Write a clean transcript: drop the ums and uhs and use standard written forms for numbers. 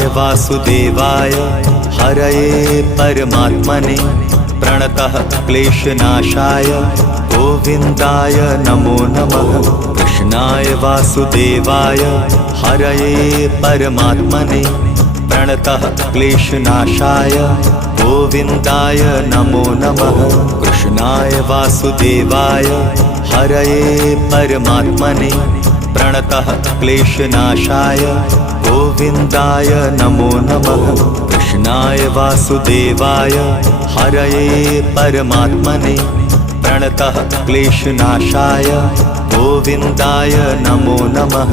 कृष्णाय वासुदेवाय हरये परमात्मने प्रणतः क्लेशनाशाय गोविन्दाय नमो नमः। कृष्णाय वासुदेवाय हरये परमात्मने प्रणतः क्लेशनाशाय गोविन्दाय नमो नमः। कृष्णाय वासुदेवाय हरये परमात्मने प्रणतः क्लेशनाशाय गोविन्दाय नमो नमः। कृष्णाय वासुदेवाय हरये परमात्मने प्रणतः क्लेशनाशाय गोविन्दाय नमो नमः।